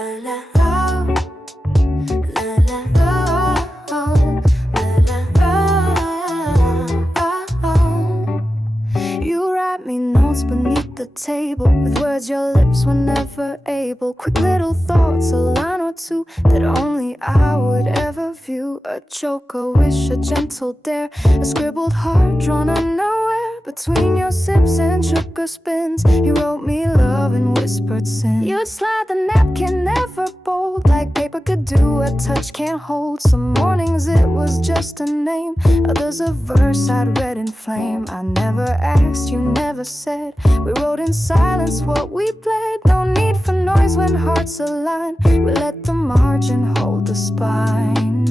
You write me notes beneath the table with words your lips were never able. Quick little thoughts, a line or two that only I would ever view. A joke, a wish, a gentle dare, a scribbled heart drawn unaware between your sips and sugar spins. You wrote me love and whispered sin. You'd slide the napkin, never bold, like paper could do, a touch can't hold. Some mornings it was just a name, others a verse I'd read in flame. I never asked, you never said. We wrote in silence what we bled. No need for noise when hearts align. We let the margin hold the spine.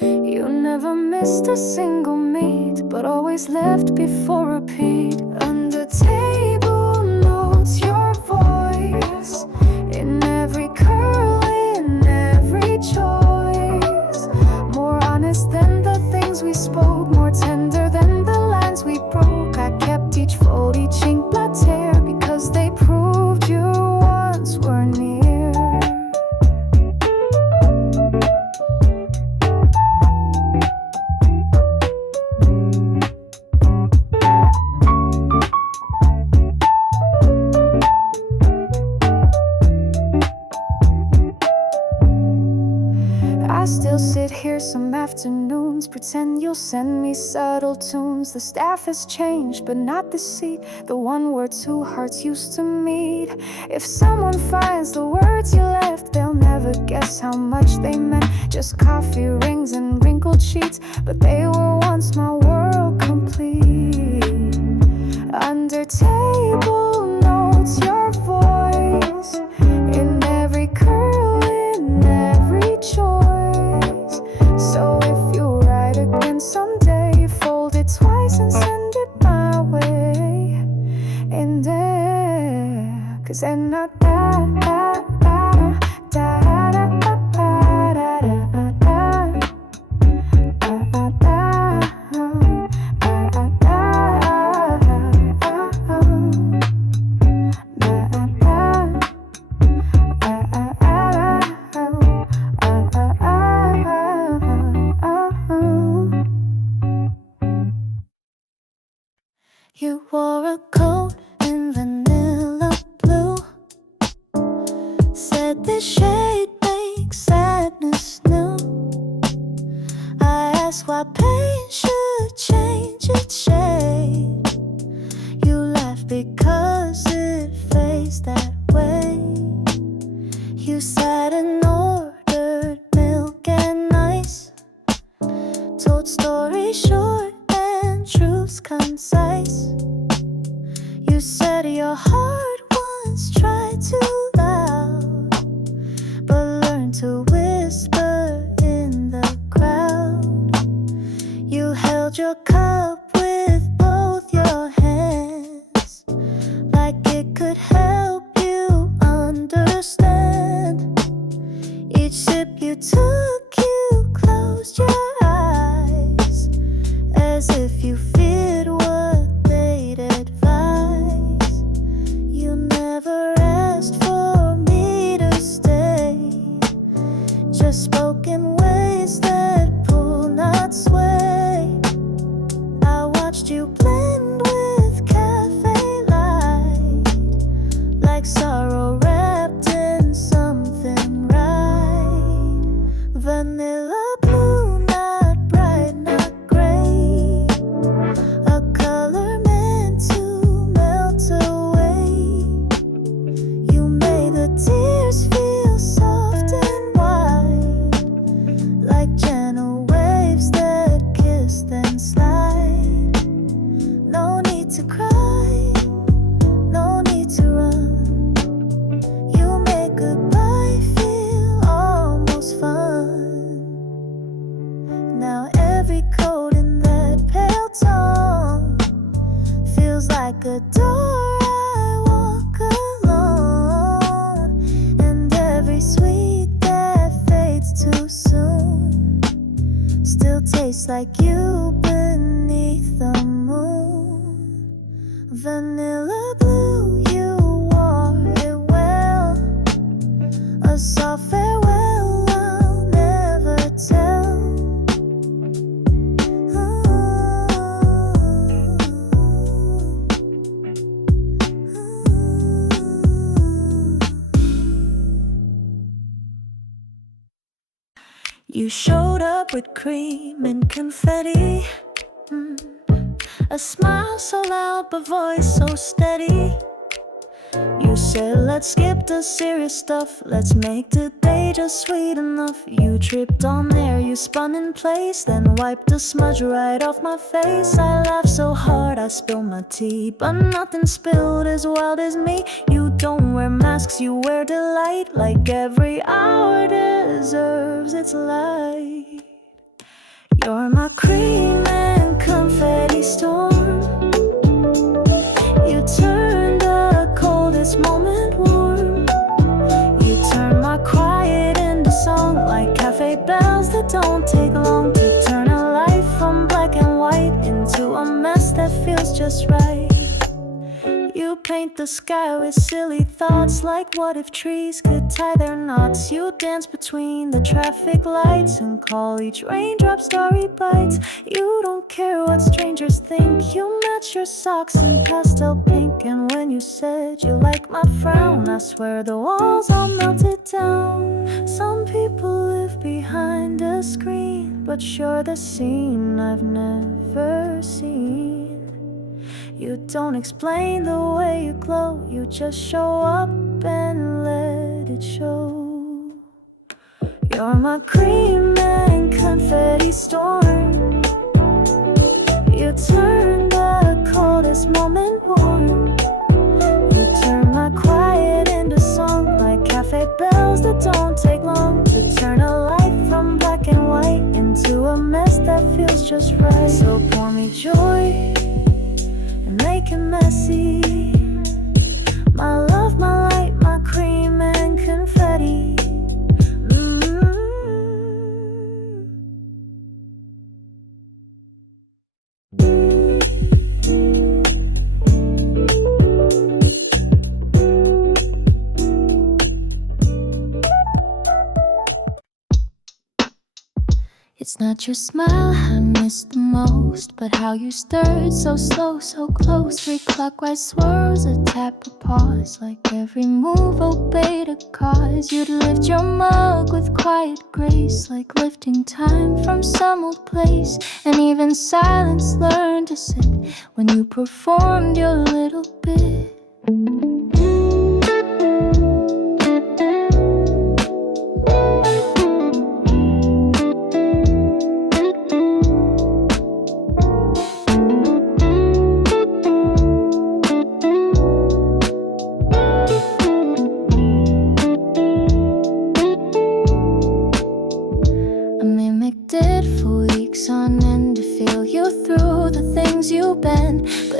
You never missed a single meet, but always left before repeat. Under table notes, your voice in every curl, in every choice. More honest than the things we spoke, more tender than the lines we broke. I kept each fold, each ink blot tear, because they proved you once were near. I still sit here some afternoons, pretend you'll send me subtle tunes. The staff has changed, but not the seat, the one where two hearts used to meet. If someone finds the words you left, they'll never guess how much they meant. Just coffee rings and wrinkled sheets, but they were once my world complete. Under table notes, your voice in every curl, in every choice. So if you write again someday, fold it twice and send it my way. And there, 'cause then I You wore a coat in vanilla blue, said this shade makes sadness new. I asked why pain should change its shade. You laughed because it fades that way. You sat and ordered milk and ice, told stories short and truths concise. You said your heart once tried too loud, but learned to whisper in the crowd. You held your cup with both your hands, like it could help you understand. Each sip you took, you closed your eyes, as if you feared what they'd advise. You never asked for me to stay, just spoke in ways that pull, not sway. I watched you blend with cafe light, like sorrow wrapped in something right. Vanilla blue, not bright, not gray, a color meant to melt away. You made the tears feel soft and wide, like gentle waves that kiss then slide. No need to cry, no need to run. You make goodbye feel almost fun. Now every coat in that pale tone feels like a door I walk alone. And every sweet that fades too soon still tastes like you beneath the moon. Vanilla blue, you wore it well, You showed up with cream and confetti, a smile so loud but voice so steady. You said let's skip the serious stuff, let's make today just sweet enough. You tripped on there, you spun in place, then wiped the smudge right off my face. I laughed so hard I spilled my tea, but nothing spilled as wild as me. You don't wear masks, you wear delight, like every hour deserves its light. You're my cream and confetti storm. You turned the coldest moment warm. You turn my quiet into song, like cafe bells that don't take long to turn a life from black and white into a mess that feels just right. You paint the sky with silly thoughts, like what if trees could tie their knots. You dance between the traffic lights and call each raindrop starry bites. You don't care what strangers think, you match your socks in pastel pink. And when you said you like my frown, I swear the walls all melted down. Some people live behind a screen, but you're the scene I've never seen. You don't explain the way you glow, you just show up and let it show. You're my cream and confetti storm. You turn the coldest moment warm. You turn my quiet into song, like cafe bells that don't take long to turn a life from black and white into a mess that feels just right. So pour me joy and make it messy. My love, my light, my cream and confetti. It's not your smile I miss the most, but how you stirred so slow, so close. 3 clockwise swirls, a tap, a pause, like every move obeyed a cause. You'd lift your mug with quiet grace, like lifting time from some old place. And even silence learned to sit when you performed your little bit.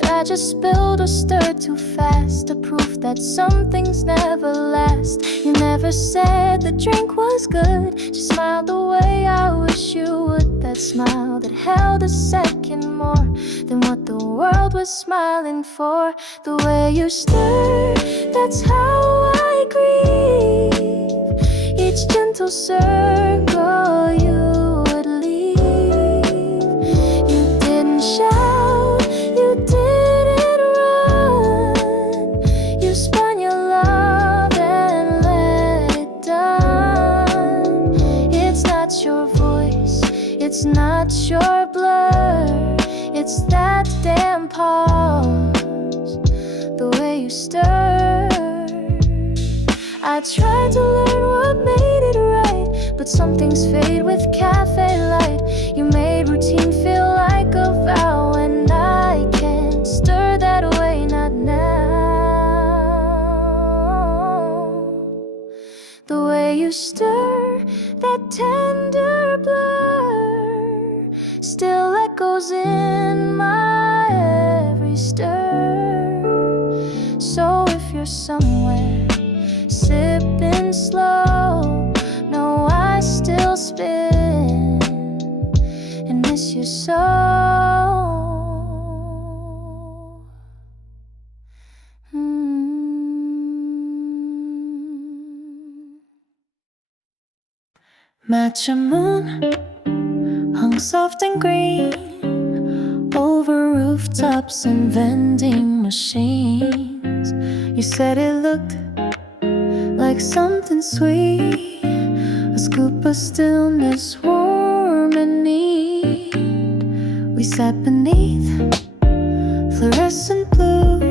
I just spilled or stirred too fast, a proof that some things never last. You never said the drink was good, just smiled the way I wish you would. That smile that held a second more than what the world was smiling for. The way you stir, that's how I grieve. Each gentle circle you would leave. You didn't shout, you didn't spun your love and let it done. It's not your voice, it's not your blur, it's that damn pause, the way you stir. I tried to learn what made it right, but some things fade with cafe light. You made routine feel like a vow, and I can't stir that way, not now. The way you stir, that tender blur, still echoes in my every stir. So if you're somewhere sipping slow, know I still spin and miss you so. Matcha moon hung soft and green over rooftops and vending machines. You said it looked like something sweet, a scoop of stillness. We sat beneath fluorescent blue.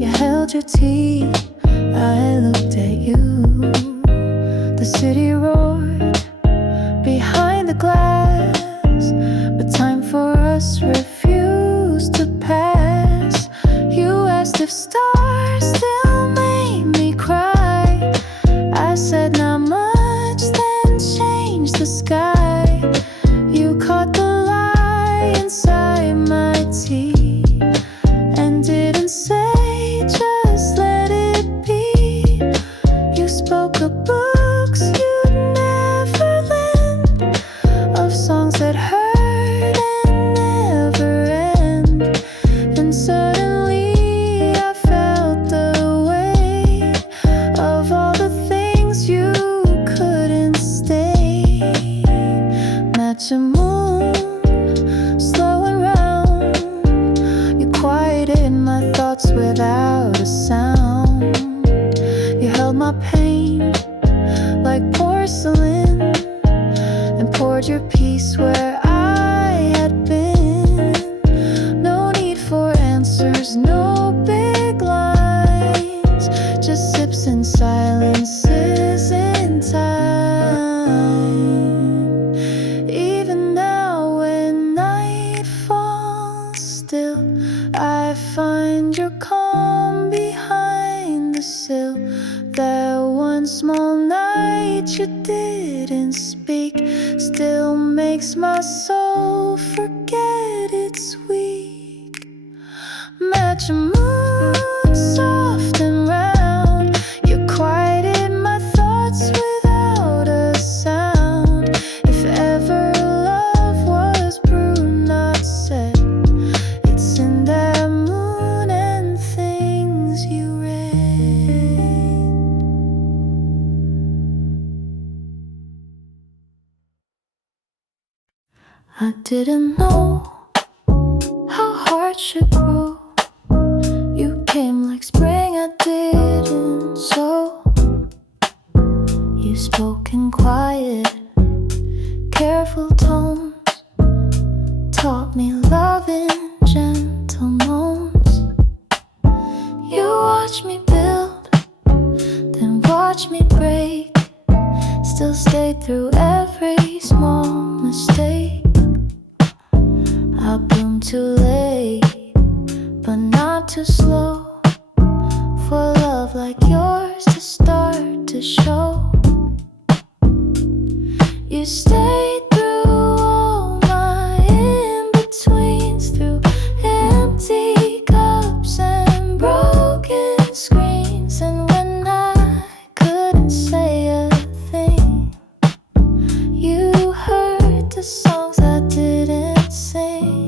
You held your tea, I looked at you. The city roared behind the glass, but time for us refused to pass. You asked if stars still made me cry. I said not much, then changed the sky. You caught the lie inside my tea and didn't say just let it be. You spoke of books you'd never lend, of songs that hurt and never end. Then suddenly I felt the weight of all the things you couldn't stay. Match a moon, slow and round. You quieted my thoughts without a sound. You held my pain like porcelain and poured your peace where I had been. No need for answers, no big lines, just sips and silences in time. Even now when night falls still, I find your calm behind the sill. That one small night you didn't speak still makes my soul forget it's weak. Match a moon, soft and round. You quieted my thoughts without a sound. If ever love was brewed, not said, it's in that moon and things you read. I didn't know how hearts should grow. You came like spring, I didn't sow. You spoke in quiet, careful tones, taught me love in gentle moans. You watched me build, then watched me break, still stayed through every small mistake. I bloomed too late, but not too slow, for love like yours to start to show. You stayed through all my in-betweens, through empty cups and broken screens. And when I couldn't say a thing, you heard the songs I didn't sing.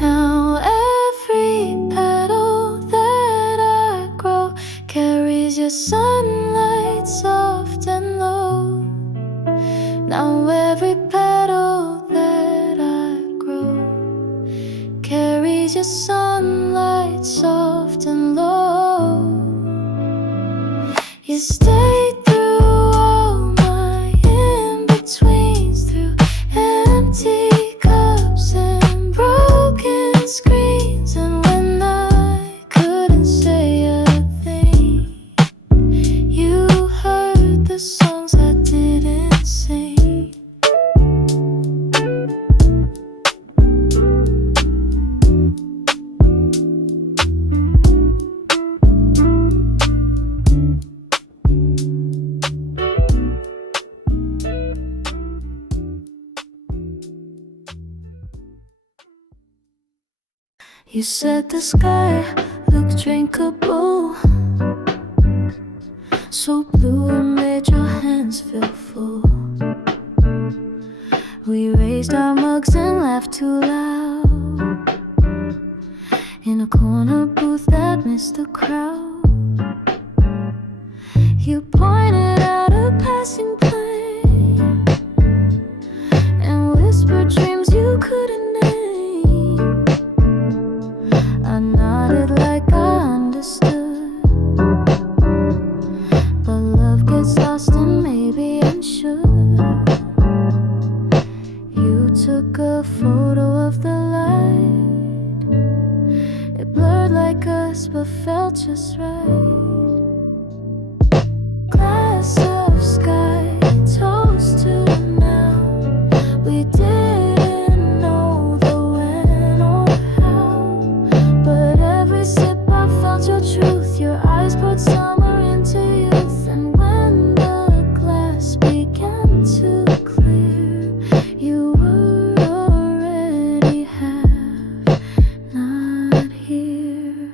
Now every petal that I grow carries your sunlight soft and low. Now every petal that I grow carries your sunlight soft and low. You stayed through all my in-betweens, through empty cups and broken screens. And when I couldn't say a thing, you heard the songs I didn't sing. You said the sky looked drinkable, so blue it made your hands feel full. We raised our mugs and laughed too loud in a corner booth that missed the crowd. You pointed out a passing plane and whispered dreams you couldn't name. I nodded like I understood, but love gets lost and maybe unsure. You took a photo of the light. It blurred like us but felt just right. Glass of sky, toast to now. We didn't know the when or how, but every sip I felt your truth. Your eyes poured summer into youth, and when the glass began to clear, you were already half not here.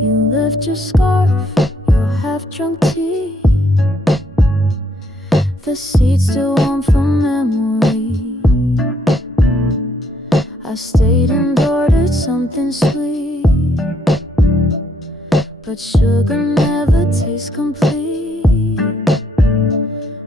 You left your scarf, your half-drunk tea, the seat still warm from memory. I stayed and ordered something sweet, but sugar never tastes complete.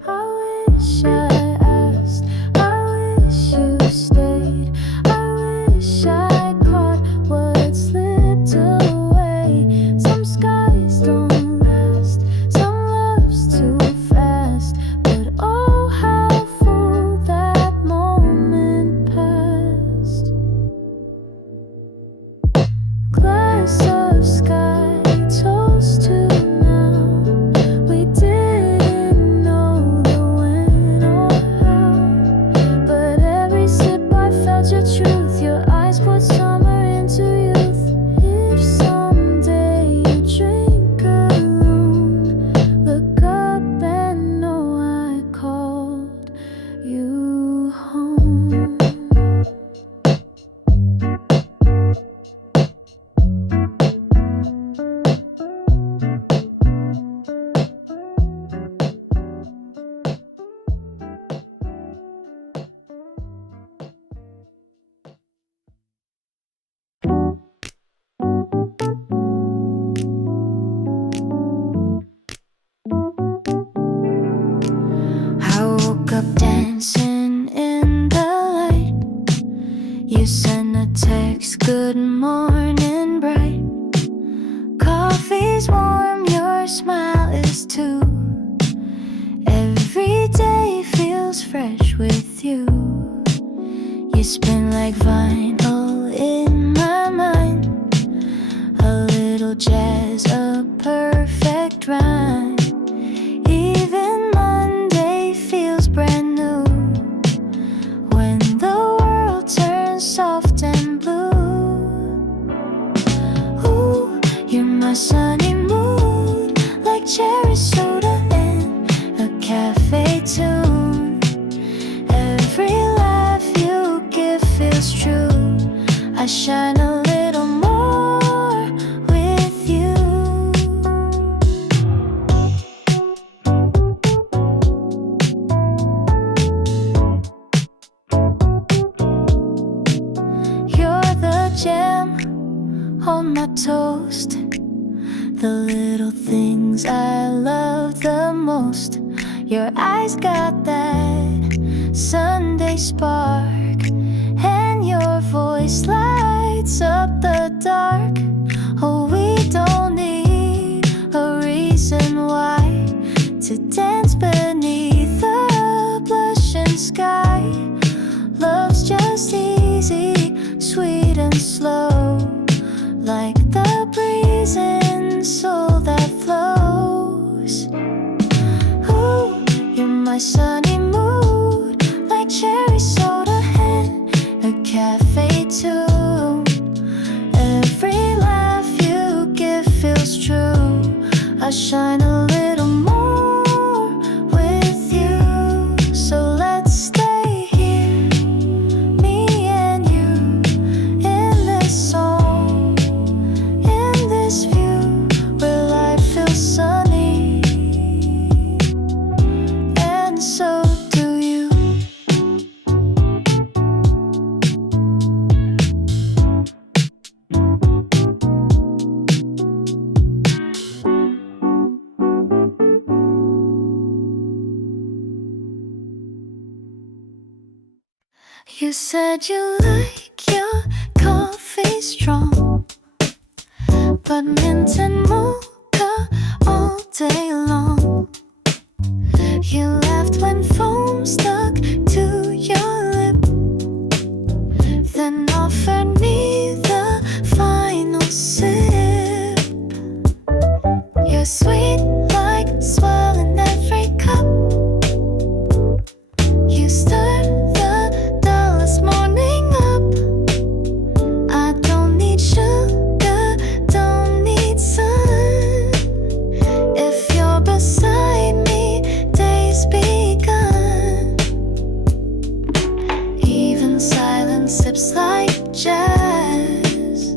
I wish I asked, I wish you stayed, I wish I caught what slipped away. Some skies don't last, some love's too fast, but oh how full that moment passed. Glass of sky, toast to now. We didn't know the when or how, but every sip I felt your truth. Your eyes poured summer into youth. If someday you drink alone, look up and know I called you home. I woke up dancing in the light. You sent a text, good morning, bright. Coffee's warm, your smile is too. Every day feels fresh with you. You spin like vinyl in my mind. A little jazz, a perfect rhyme. Even Monday feels brand new when the world turns soft and blue. Ooh, you're my sunny mood, like cherry soda in a cafe tune. Every laugh you give feels true. I shine a little more with you. You're the jam on my toast, the little things I love the most. Your eyes got that Sunday spark, and your voice lights up the dark. Oh, we don't need a reason why to dance beneath the blushing sky. Love's just easy, sweet and slow, like the breeze in soul that flows. Ooh, you're my sunny mood, like cherry soda in a cafe tune. Every laugh you give feels true. I shine a little more with you. So let's stay You said you like your coffee strong, but mint and mocha all day long. You laughed when foam stuck to your lip, then offered me the final sip. You're sweet like swell in every cup. You stirred the dullest morning up. I don't need sugar, don't need sun. If you're beside me, day's begun. Even silence sips like jazz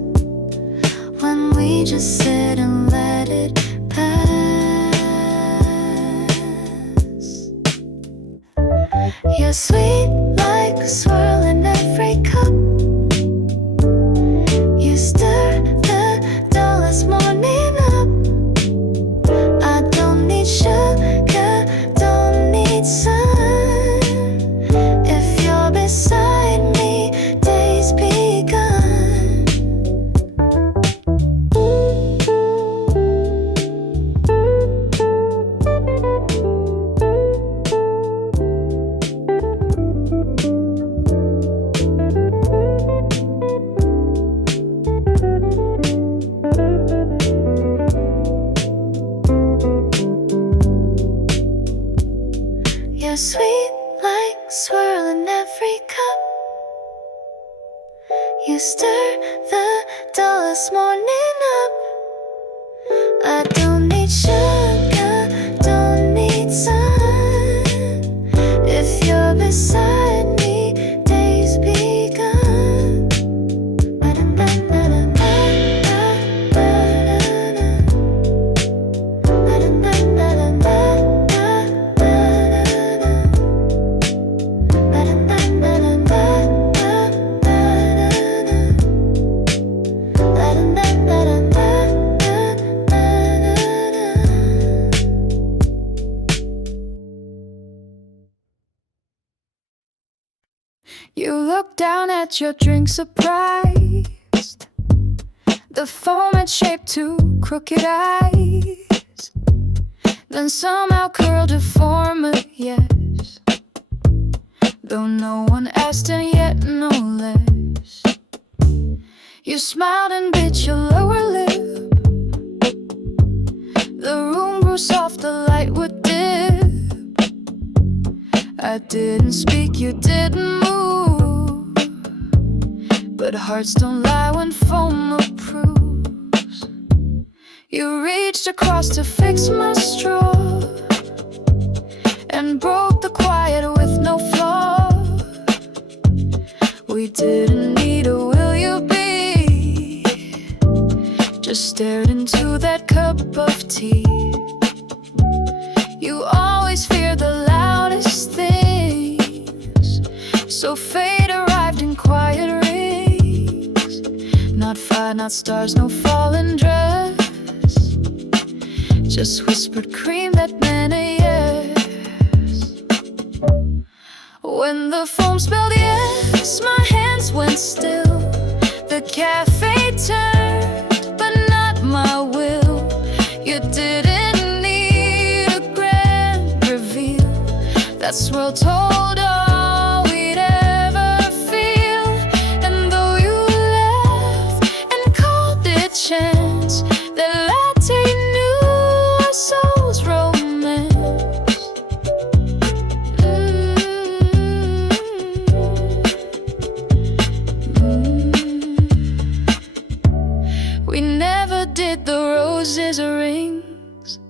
when we just sit and let it pass. You're sweet like a swirl in every cup. You stir the dullest morning up. I don't need sugar, don't need sun. If you're beside me, day's begun. You're sweet like swirl in every cup. You stir the dullest morning up. I don't need sugar, don't need sun. If you're beside me, day's begun. You look down at your drink surprised. The foam had shaped two crooked eyes, then somehow curled to form a yes. Though no one asked and yet no less. You smiled and bit your lower lip. The room grew soft, the light would dip. I didn't speak, you didn't move, but hearts don't lie when foam approves. You reached across to fix my straw and broke the quiet with no flaw. We didn't need a will you be, just stared into that cup of tea. You always fear the loudest things, so fate arrived in quiet rings. Not fire, not stars, no fallen dress, just whispered cream that meant a yes. When the foam spelled yes, my hands went still. The cafe turned, but not my will. You didn't need a grand reveal. That swirl told all we'd ever feel. And though you laughed and called it chance, that latte knew our soul's romance. We never did the roses or rings,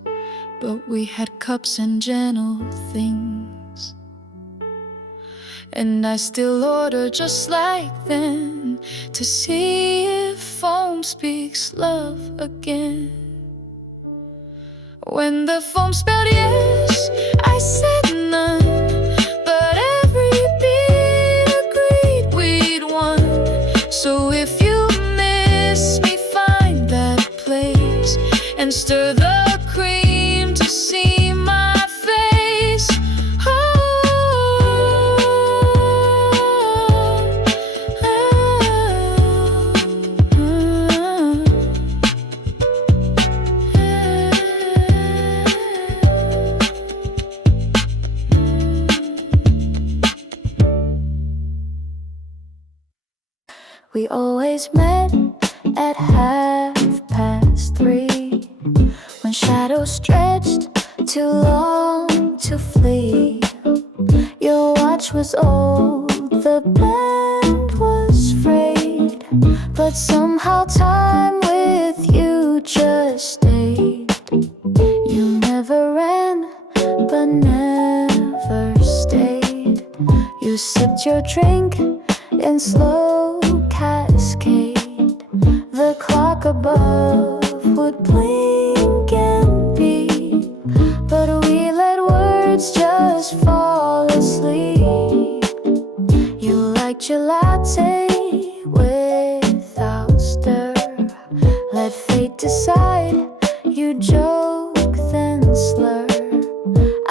but we had cups and gentle things. And I still order just like then, to see if foam speaks love again. When the foam spelled yes, I said none, but every beat agreed we'd won. So if you miss me, find that place and stir the cream to see my face. Oh, We always met at 3:30 when shadows stretched too long to flee. Your watch was old, the band was frayed, but somehow time with you just stayed. You never ran, but never stayed. You sipped your drink in slow cascade. The clock above would blink and beep, but we let words just fall asleep. You liked your latte without stir. Let fate decide. You joke then slur.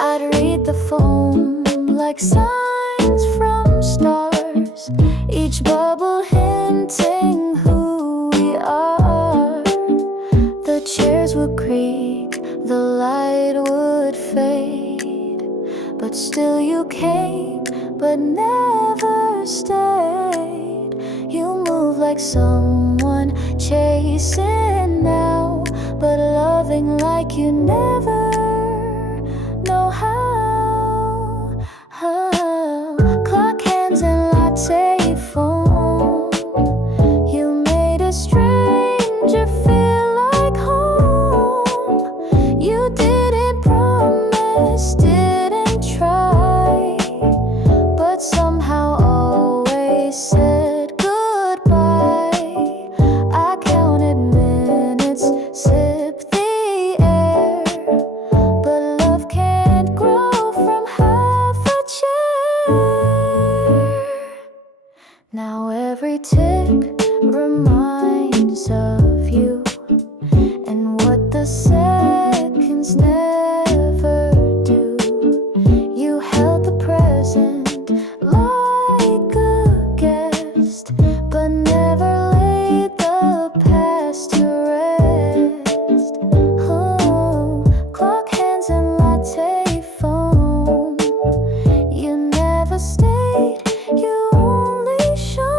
I'd read the phone like signs from stars, each bubble hinting who we are. The chairs would creak, the light would fade, but still you came, but never stayed. You move like someone chasing now, but loving like you never know how. Clock hands and latte phone. You made a stranger feel like home. You didn't promise, didn't try, but somehow always said goodbye. I counted minutes, sipped the air, but love can't grow from half a chair. Now every tick reminds of you and what the seconds never do. You held the present like a guest, but never laid the past to rest. Oh, clock hands and latte phone. You never stayed, you only shone.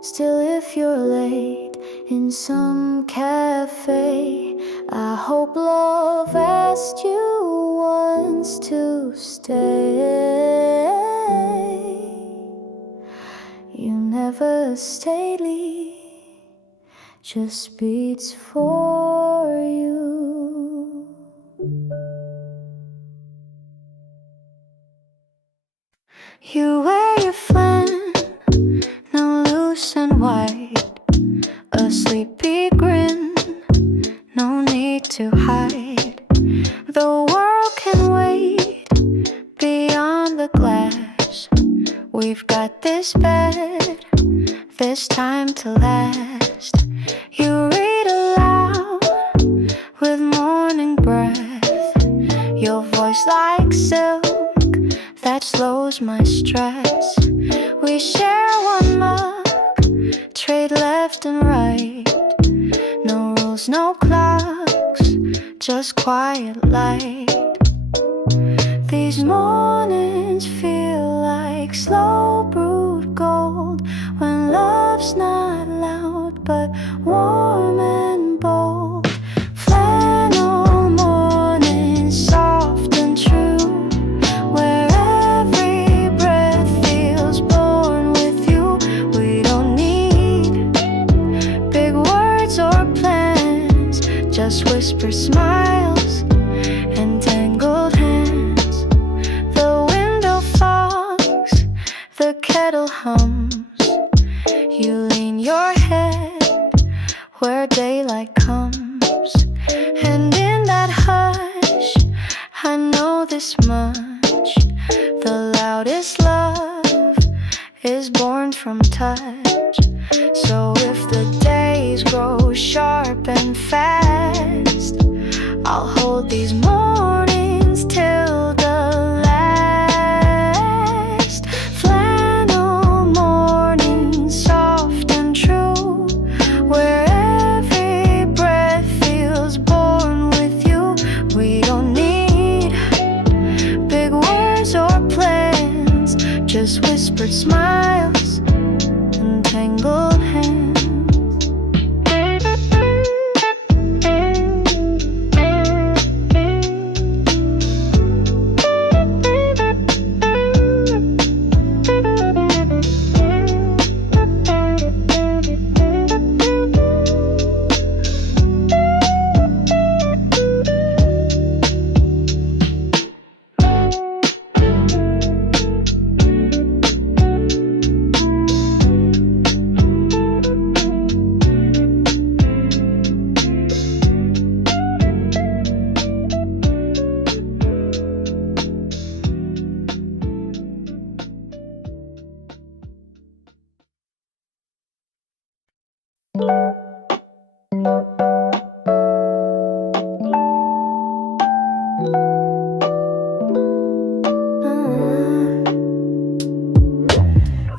Still, if you're late in some cafe, I hope love asked you once to stay. You never stayed, Lee, just beats for you. You wear your flannel loose and white, a sleepy grin, no need to hide. The world can wait beyond the glass. We've got this bed, this time to last. You read aloud with morning breath, your voice like silk that slows my stress. We share one mug, trade left and right. No rules, no clocks, just quiet light. These mornings feel like slow brewed gold, when love's not loud but warm and bold. Flannel mornings, soft and true, where every breath feels born with you. We don't need big words or plans, just whisper smiles and tangled hands. The window fogs, the kettle hums. You lean your head where daylight comes, and in that hush I know this much: the loudest love is born from touch. So if the days grow sharp and fast, I'll hold these mornings till the last. Flannel mornings, soft and true, where every breath feels born with you. We don't need big words or plans, just whispered smiles and tangled hands.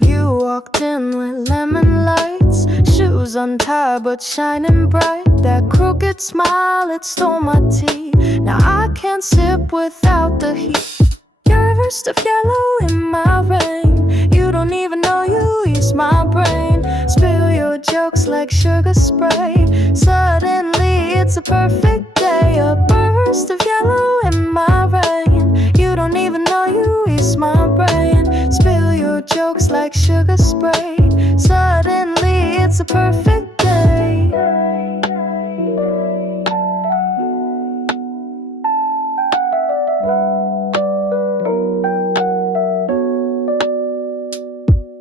You walked in with lemon lights, shoes untied but shining bright. That crooked smile, it stole my tea. Now I can't sip without the heat. You're a burst of yellow in my rain. You don't even know you ease my brain. Spill your jokes like sugar spray. Suddenly it's a perfect day. A burst of yellow in my rain. You don't even know you ease my brain. Spill your jokes like sugar spray. Suddenly it's a perfect day.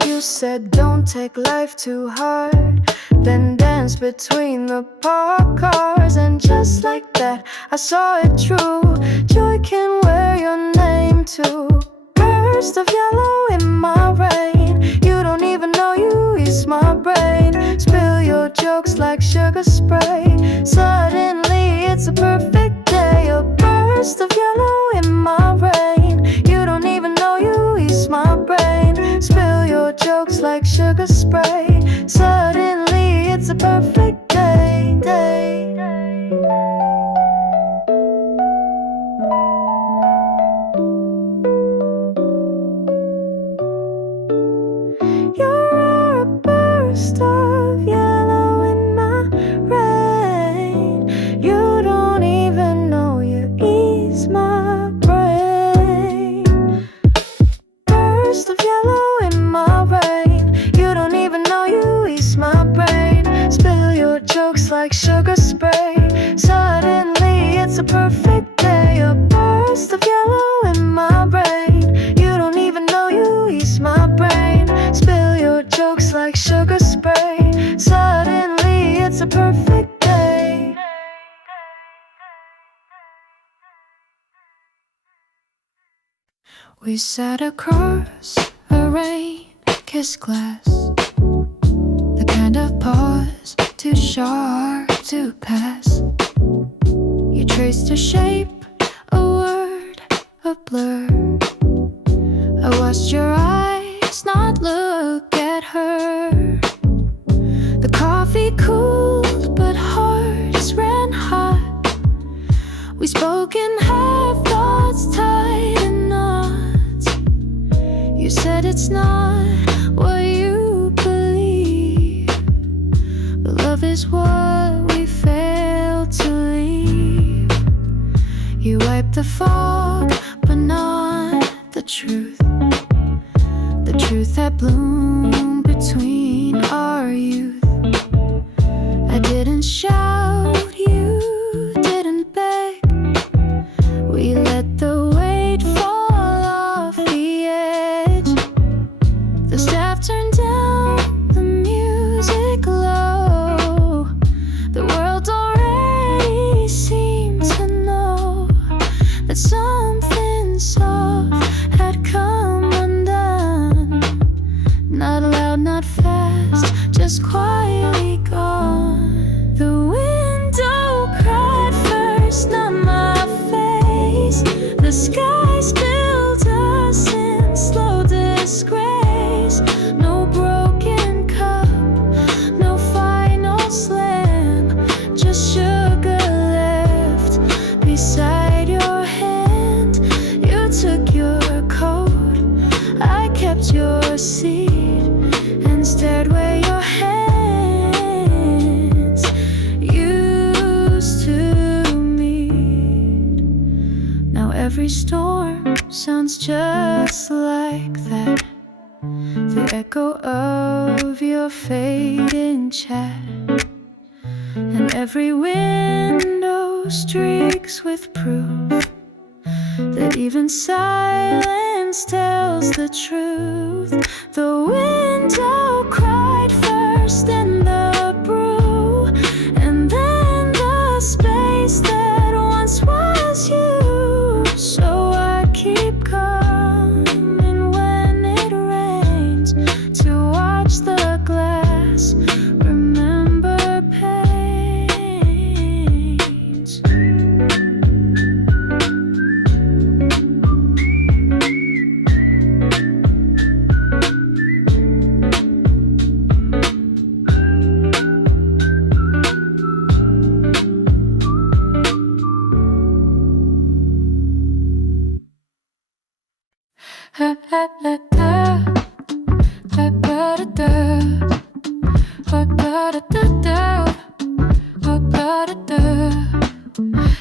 You said don't take life too hard, then dance between the parked cars. And just like that, I saw it true. Joy can wear your name too. Burst of yellow in my rain. You don't even know you ease my brain. Spill your jokes like sugar spray. Suddenly it's a perfect day. A burst of yellow in my rain. You don't even know you ease my brain. Spill your jokes like sugar spray. Suddenly it's a perfect day. You're a burst of yellow in my rain. You don't even know you ease my brain. Burst of yellow in my rain. You don't even know you ease my brain. Spill your jokes like sugar spray. Suddenly it's a perfect day. A burst of yellow in my brain. You don't even know you ease my brain. Spill your jokes like sugar spray. Suddenly it's a perfect day. We sat across a rain-kissed glass, the kind of pause too sharp to pass. You traced a shape, a word, a blur. I watched your eyes not look at her. The coffee cooled, but hearts ran hot. We spoke in half thoughts tied in knots. You said it's not what you believe, but love is what we fail to leave. You wiped the fog, but not the truth. The truth that bloomed between our youth. I didn't shout, you didn't beg. We let the weight fall off the edge. The staff turned down, the music low. The world already seemed to know that something soft had come undone. Not loud, not fast, just quietly gone. The window cried first, not my face. The sky spilled us in slow disgrace. No broken cup, no final slam, just sugar left beside your hand. You took your coat, I kept your your seat and stared where your hands used to meet. Now every storm sounds just like that, the echo of your fading chat. And every window streaks with proof that even silence tells the truth. The window cried first in the brew, and then the space that once was you. So I keep coming when it rains to watch the glass remember pains.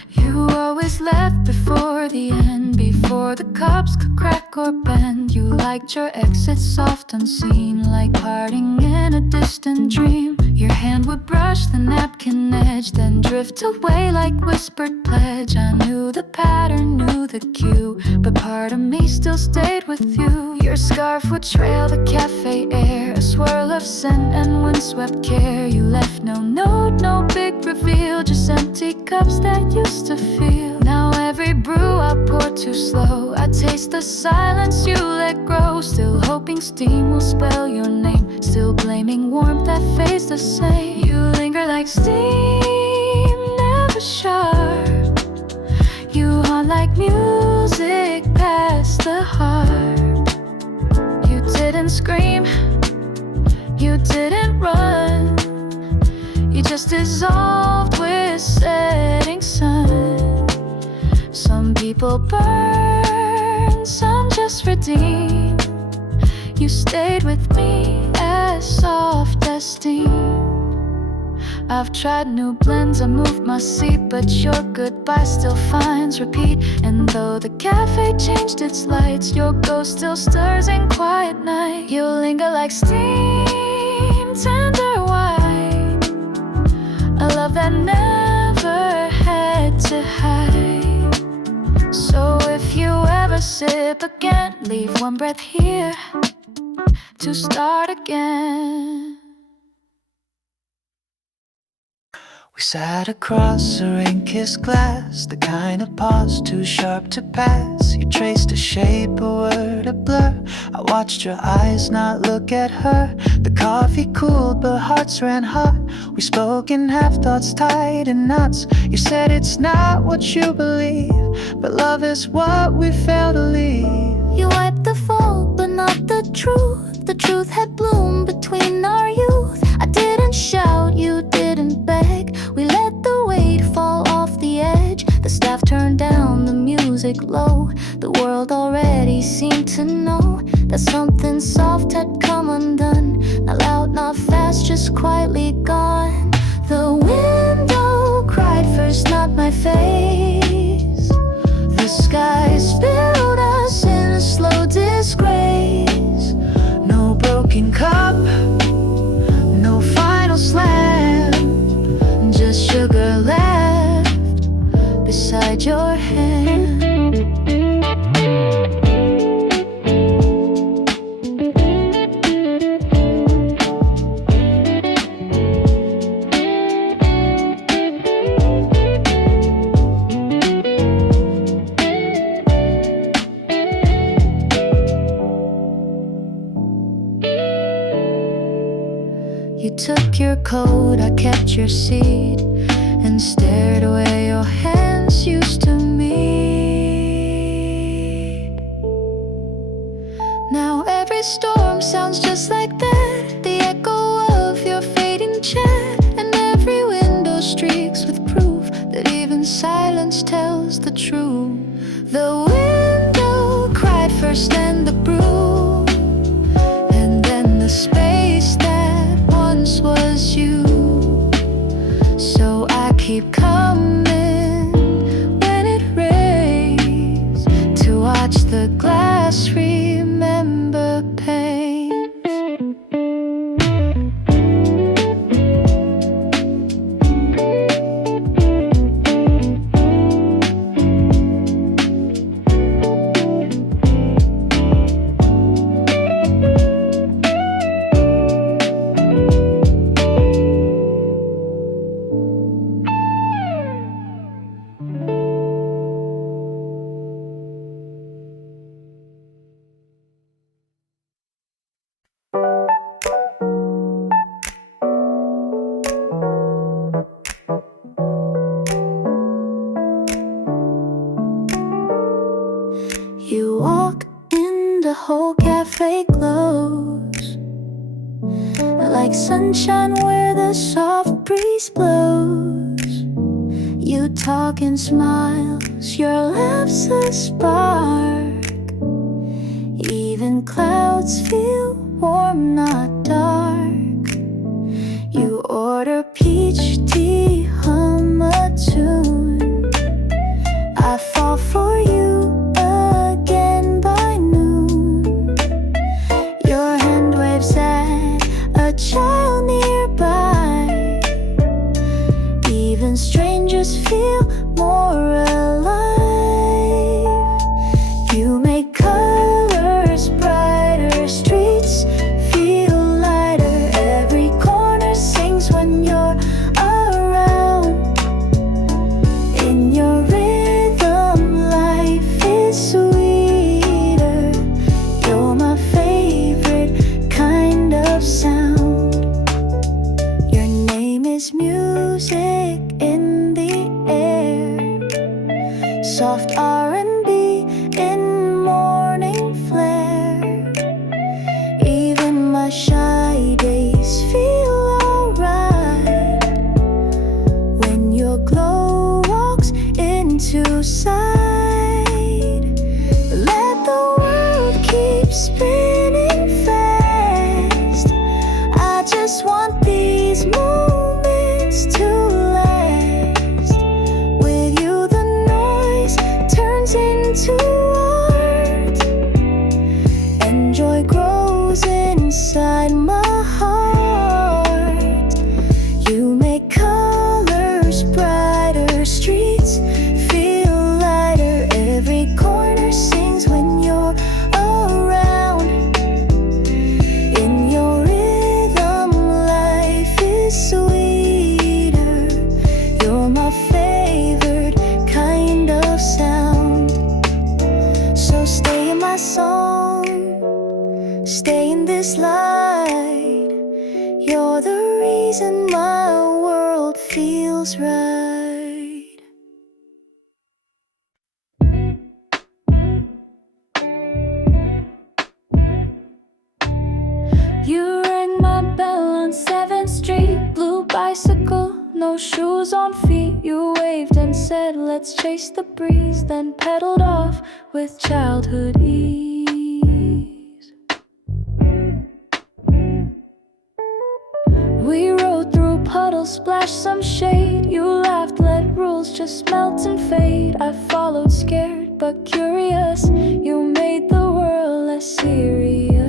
You always left before the end, before the cups could crack or bend. You liked your exits soft unseen, like parting in a distant dream. Your hand would brush the napkin edge, then drift away like whispered pledge. I knew the pattern, knew the cue, but part of me still stayed with you. Your scarf would trail the cafe air, a swirl of scent and windswept care. You left no note, no big reveal, just empty cups that used to feel. Now every brew I pour too slow, I taste the silence you let grow. Still hoping steam will spell your name, still blaming warmth that fades the same. You linger like steam, never sharp. You haunt like music past the harp. You didn't scream, you didn't run, you just dissolved with setting sun. Some people burn, some just redeem. You stayed with me as soft as steam. I've tried new blends, I moved my seat, but your goodbye still finds repeat. And though the cafe changed its lights, your ghost still stirs in quiet night. You linger like steam, tender white, a love that never had to hide. So if you ever sip again, leave one breath here to start again. We sat across a rain-kissed glass, the kind of pause too sharp to pass. You traced a shape, a word, a blur. I watched your eyes not look at her. The coffee cooled, but hearts ran hot. We spoke in half-thoughts tied in knots. You said it's not what you believe, but love is what we fail to leave. You wiped the fault, but not the truth. The truth had bloomed between our youth. I didn't shout, you didn't beg. We let the weight fall off the edge. The staff turned down the music low. The world already seemed to know that something soft had come undone. Not loud, not fast, just quietly gone. The window cried first, not my face. The sky spilled us in a slow disgrace. No broken cup, no final slam, just sugar left beside your hand. You took your coat, I kept your seat, and stared where your hands used to meet. Now every storm sounds just like that, the echo of your fading chat. And every window streaks with proof that even silence tells the truth. The window cried first and the brew, You walk in, the whole cafe glows like sunshine where the soft breeze blows. You talk and smiles, your laugh's a spark. Even clouds feel warm, not dark. You order peach tea, hum a tune. I fall for you again by noon. Your hand waves at a child nearby. Even strangers feel more alive. You make colors brighter, streets feel lighter. Every corner sings when you're around. In your rhythm, life is sweeter. You're my favorite kind of sound. Your name is music in the air, soft R&B in morning flare. Even my shy days feel alright when your glow walks into sight. Let the world keep spinning fast. I just want these moments to last. With you the noise turns into art, and joy grows inside my heart. You make colors brighter, streets feel lighter. Every corner sings when you're around. In your rhythm, life is sweeter. You're my favorite kind of sound. So stay in my song, stay in this light. You're the reason my world feels right. You rang my bell on 7th Street, blue bicycle, no shoes on feet. You waved and said, let's chase the breeze, then pedaled off with childhood ease. We rode through puddles, splashed some shade. You laughed, let rules just melt and fade. I followed, scared but curious. You made the world less serious.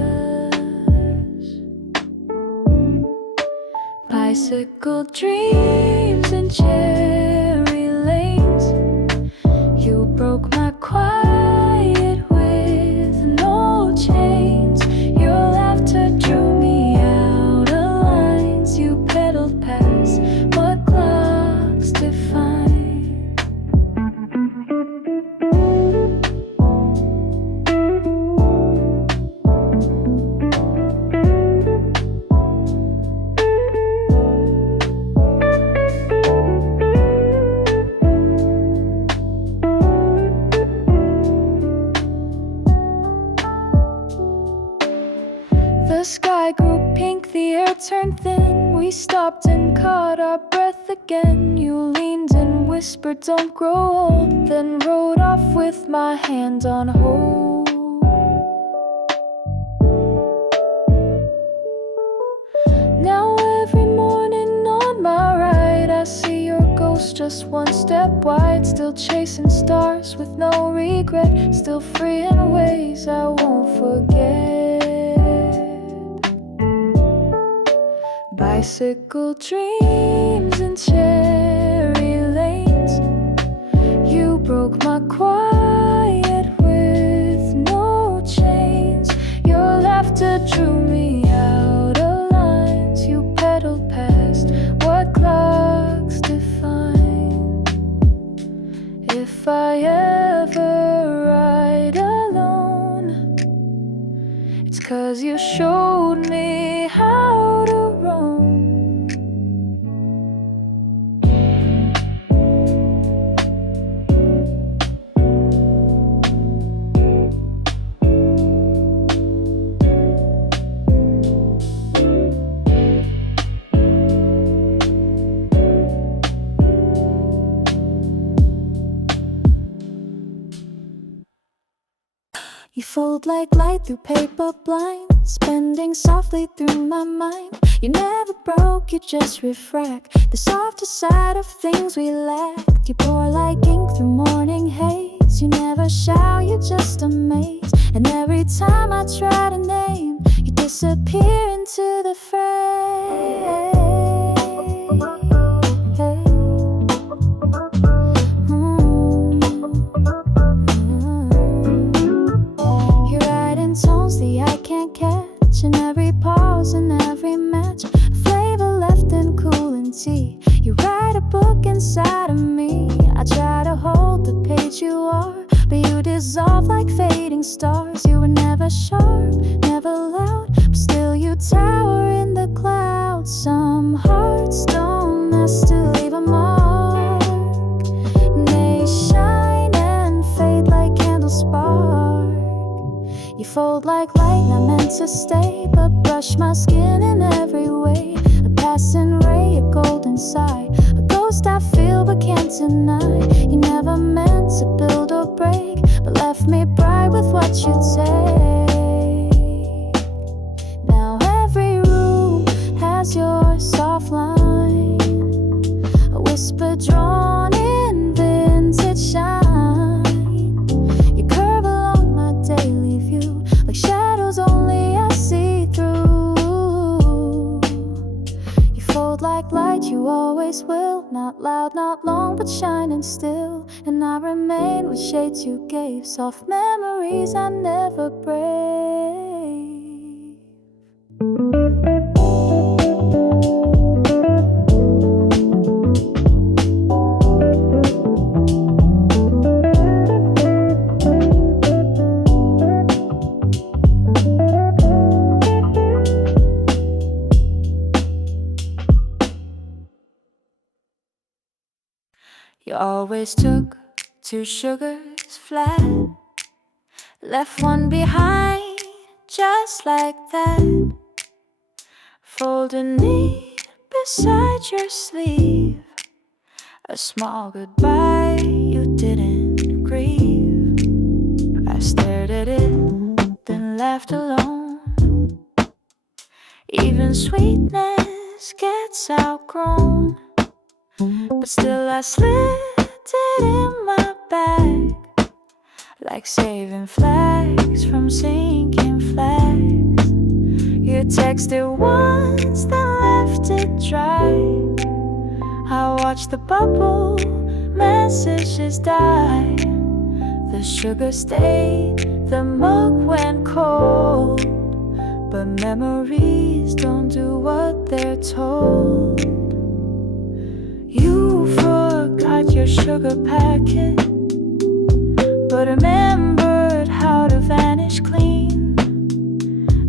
Bicycle dreams in cherry lanes. You broke my quiet with no chains. Your laughter drew me out of lines. You pedaled past what clocks define. The sky grew pink, the air turned thin. We stopped and caught our breath again. You leaned and whispered, don't grow old, then rode off with my hand on hold. Now every morning on my ride, I see your ghost just one step wide. Still chasing stars with no regret, still free in ways I won't forget. Bicycle dreams in cherry lanes. You broke my quiet with no chains. Your laughter drew me out of lines. You pedaled past what clocks define. If I ever ride alone, it's 'cause you showed me how to roam. You fold like light through paper blinds, bending softly through my mind. You never broke, you just refract the softer side of things we lack. You pour like ink through morning haze. You never shout, you just amaze. And every time I try to name, you disappear into the fray. You write in tones the eye can't catch, in every pause and every match, a flavor left in cooling tea. You write a book inside of me. I try to hold the page you are, but you dissolve like fading stars. You were never sharp, never loud, but still you tower in the clouds. Some hearts don't ask to leave a mark. They shine and fade like candle spark. You fold like light, not meant to stay, but brush my skin in every way. A passing ray, a golden sigh, a ghost I feel but can't deny. You never meant to build or break, but left me bright with what you take. Now every room has your soft line, a whisper drawn in vintage shine. You curve along my daily view like shadows only I see through. You fold like light, you always will. Not loud, not long, but shining still. And I remain with shades you gave, soft memories I never break. You always took two sugars flat, left one behind just like that. Folded neat beside your sleeve, a small goodbye you didn't grieve. I stared at it, then laughed alone. Even sweetness gets outgrown, but still I slipped it in my bag, like saving flags from sinking flags. You texted once, then left it dry. I watched the bubble messages die. The sugar stayed, the mug went cold, but memories don't do what they're told. You forgot your sugar packet, but remembered how to vanish clean.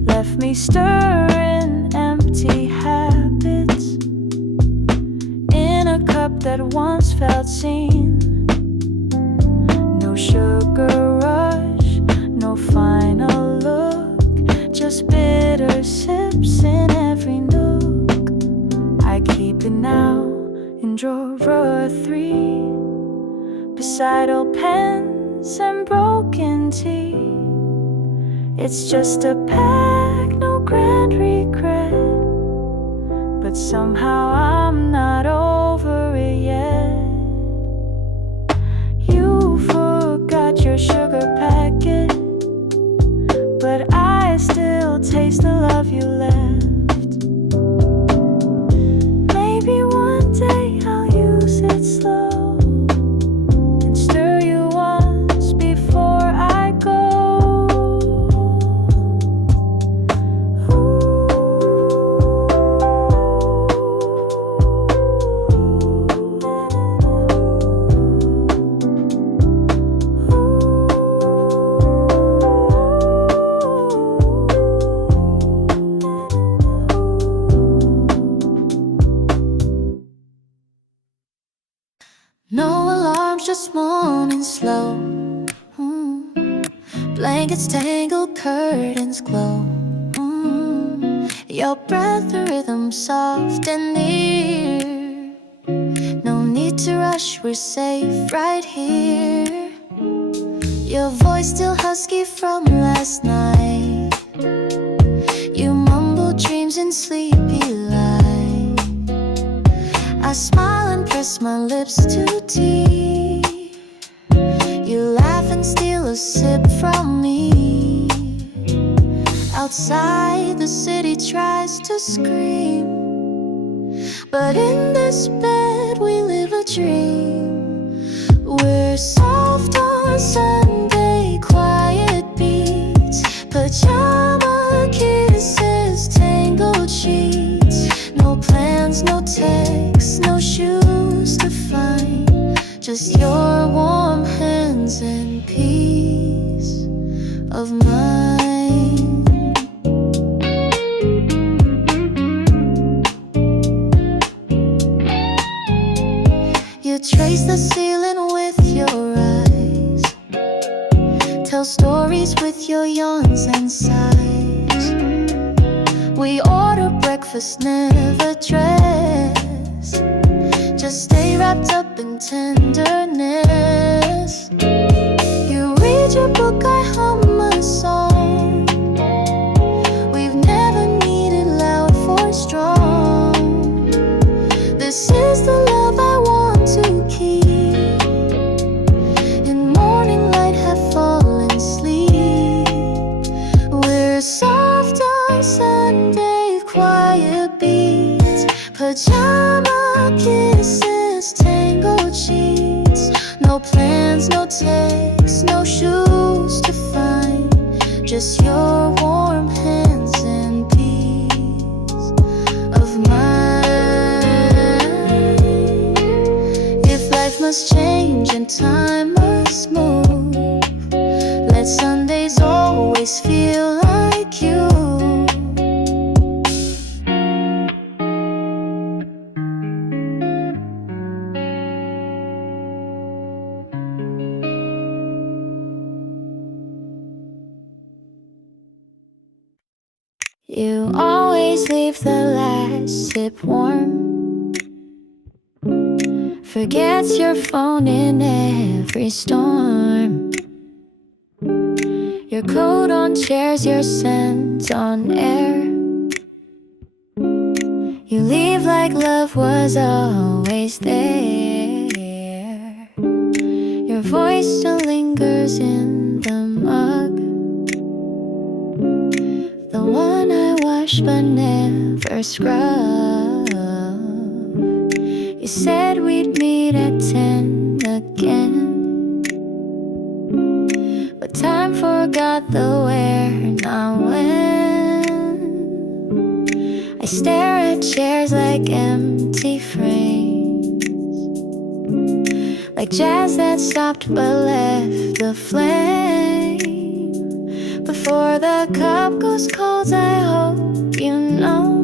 Left me stirring empty habits in a cup that once felt seen. No sugar rush, no final look, just bitter sips in every nook. I keep it now in drawer 3, beside old pens and broken tea. It's just a pack, no grand regret, but somehow I'm not over it yet. You forgot your sugar packet, but I still taste the love you left. Maybe one day I'll use it slow and stir you once before I go. No alarms, just moaning slow. Blankets tangle, curtains glow. Your breath, the rhythm soft and near. No need to rush, we're safe right here. Your voice still husky from last night. You mumble dreams in sleepy light. I smile and press my lips too deep. You laugh and steal a sip from me. Outside the city tries to scream, but in this bed we live a dream. We're soft on Sunday, quiet beats, pajama kisses, tangled sheets. No plans, no texts, no shoes to find, just your warm hands and peace of mind. You trace the ceiling with your eyes, tell stories with your yawns and sighs. We order breakfast, never dress, just stay wrapped up in tenderness. You read your book, I hum a song. We've never needed loud for strong. This is the love I want to keep. In morning light have fallen asleep. We're soft on Sunday, quiet beats, pajama kisses, tangled sheets. No plans, no texts, no shoes to find, just your warm hands and peace of mind. If life must change and time must move, let Sundays always feel like you. You always leave the last sip warm, forgets your phone in every storm. Your coat on chairs, your scent on air. You leave like love was always there. Your voice still lingers in the mug, the one I wash but never scrub. You said we'd meet at 10 again, but time forgot the where, not when. I stare at chairs like empty frames, like jazz that stopped but left the flame. Before the cup goes cold, I hope you know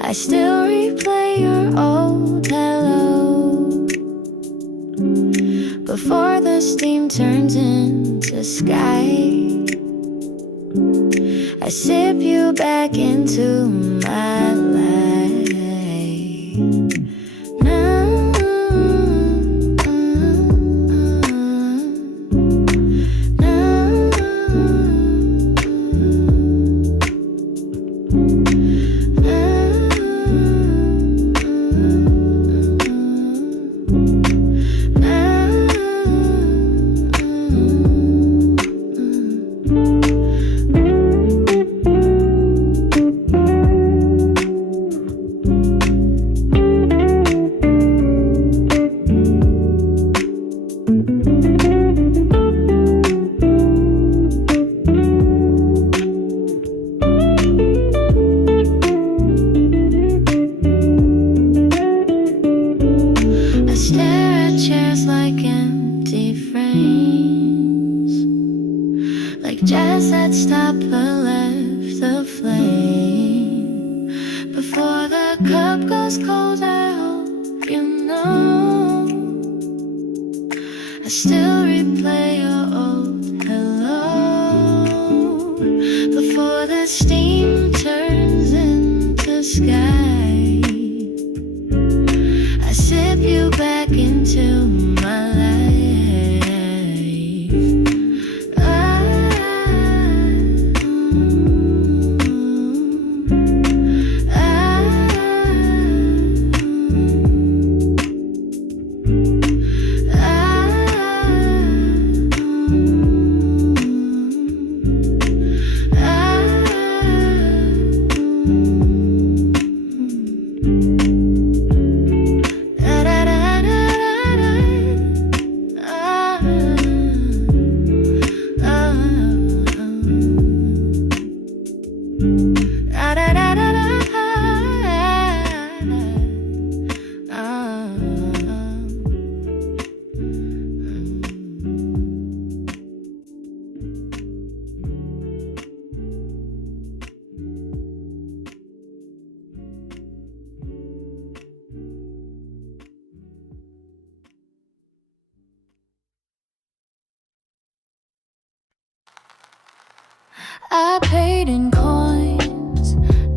I still replay your old hello. Before the steam turns into sky, I sip you back into my life. Now jazz that stopped but left the flame. Before the cup goes cold, I hope you know I still replay your old hello. Before the steam turns into sky, I sip you back into my life. I paid in coins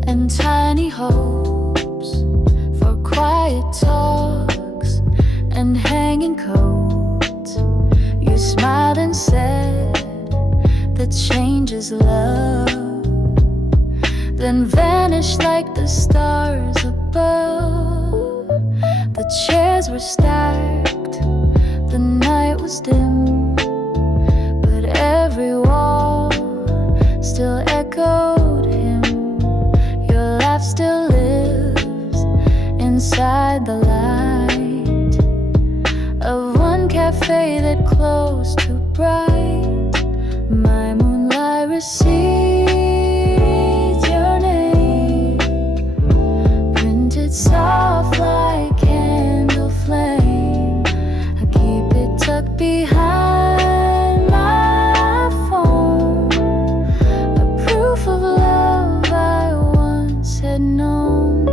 and tiny hopes for quiet talks and hanging coats. You smiled and said that change is love, then vanished like the stars above. The chairs were stacked, the night was dim, but every wall still echoed him. Your laugh still lives inside the light of one cafe that closed too bright. My moonlight received your name, printed soft like candle flame. I keep it tucked behind my phone, a proof of love I once had known.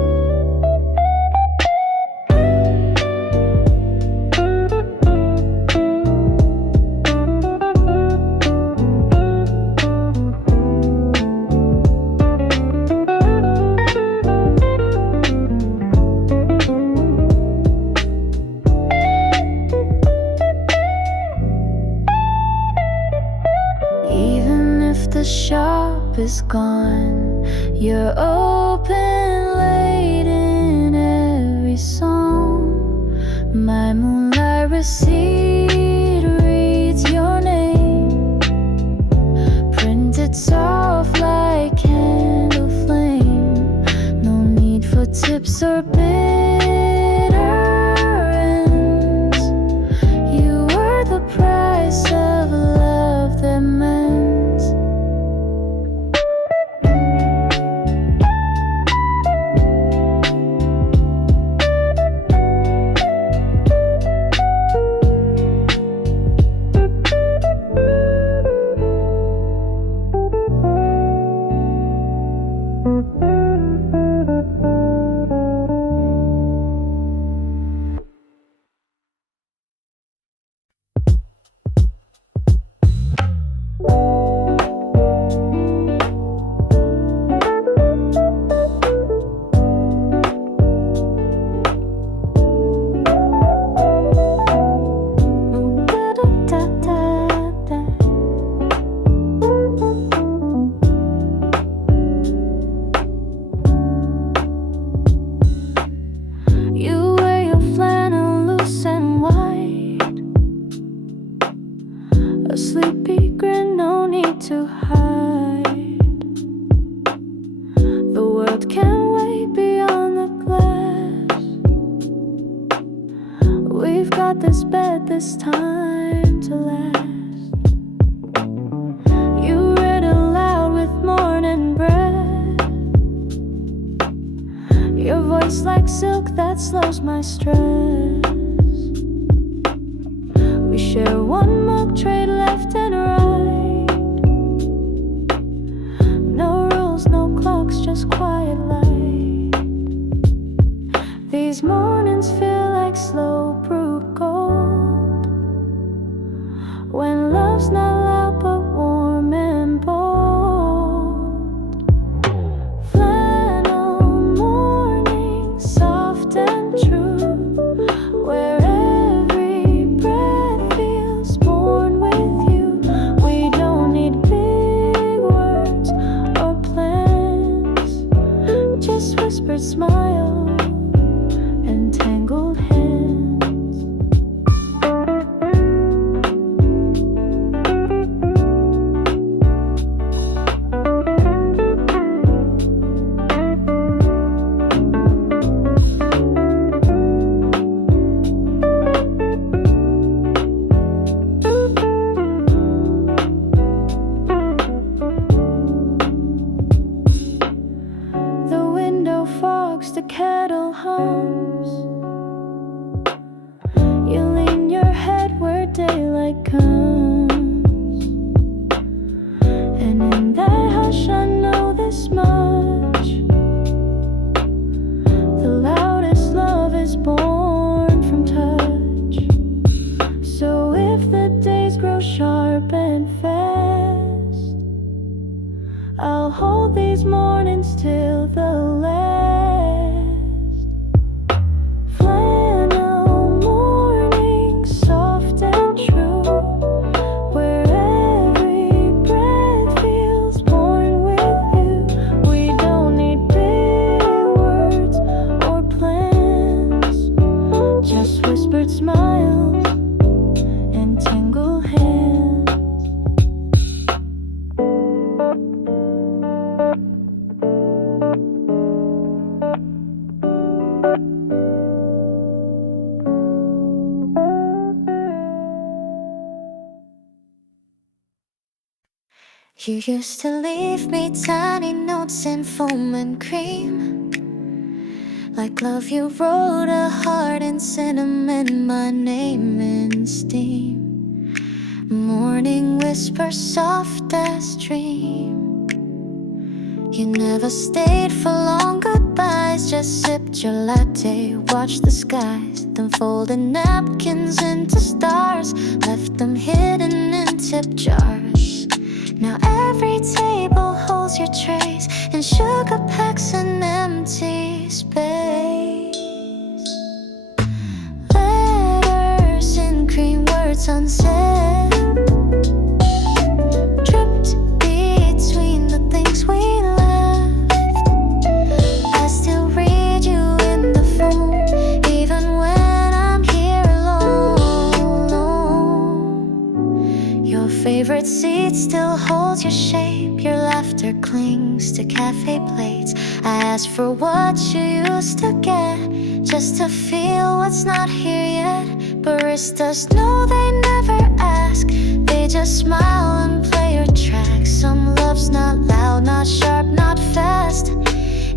Even if the shop is gone, you're open late in every song. My moonlight receipt reads your name, printed soft like candle flame. No need for tips or bitter ends. You were the price of love that meant. You wear your flannel loose and white, a sleepy grin, no need to hide. The world can't wait beyond the glass. We've got this bed, this time to last. You read aloud with morning breath, your voice like silk that slows my stress. We share one mug, trade left and right. No rules, no clocks, just quiet light. These mornings feel like slow brewed gold, when love's not loud but warm and bold. Flannel morning, soft and true, where every breath feels born with you. We don't need big words or plans, just whispered smile and tangled hands. The window fogs, the kettle hums. You lean your head where daylight comes, and in that hush I know this much: the loudest love is born from touch. So if the days grow sharp and fast, these mornings till the last. Flannel morning, soft and true, where every breath feels born with you. We don't need big words or plans, just whispered smiles and tangled hands. You used to leave me tiny notes in foam and cream, like love you wrote a heart in cinnamon, my name in steam. Morning whisper soft as dream. You never stayed for long goodbyes, just sipped your latte, watched the skies, then folded napkins into stars, left them hidden in tip jars. Now every table holds your trays and sugar packs an empty space. Letters in cream, words unsaid, dripped between the things we left. I still read you in the phone, even when I'm here alone. Your favorite seat still holds your shape, your laughter clings to cafe plates. I ask for what you used to get, just to feel what's not here yet. Baristas know they never ask, they just smile and play your track. Some love's not loud, not sharp, not fast.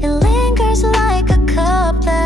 It lingers like a cup that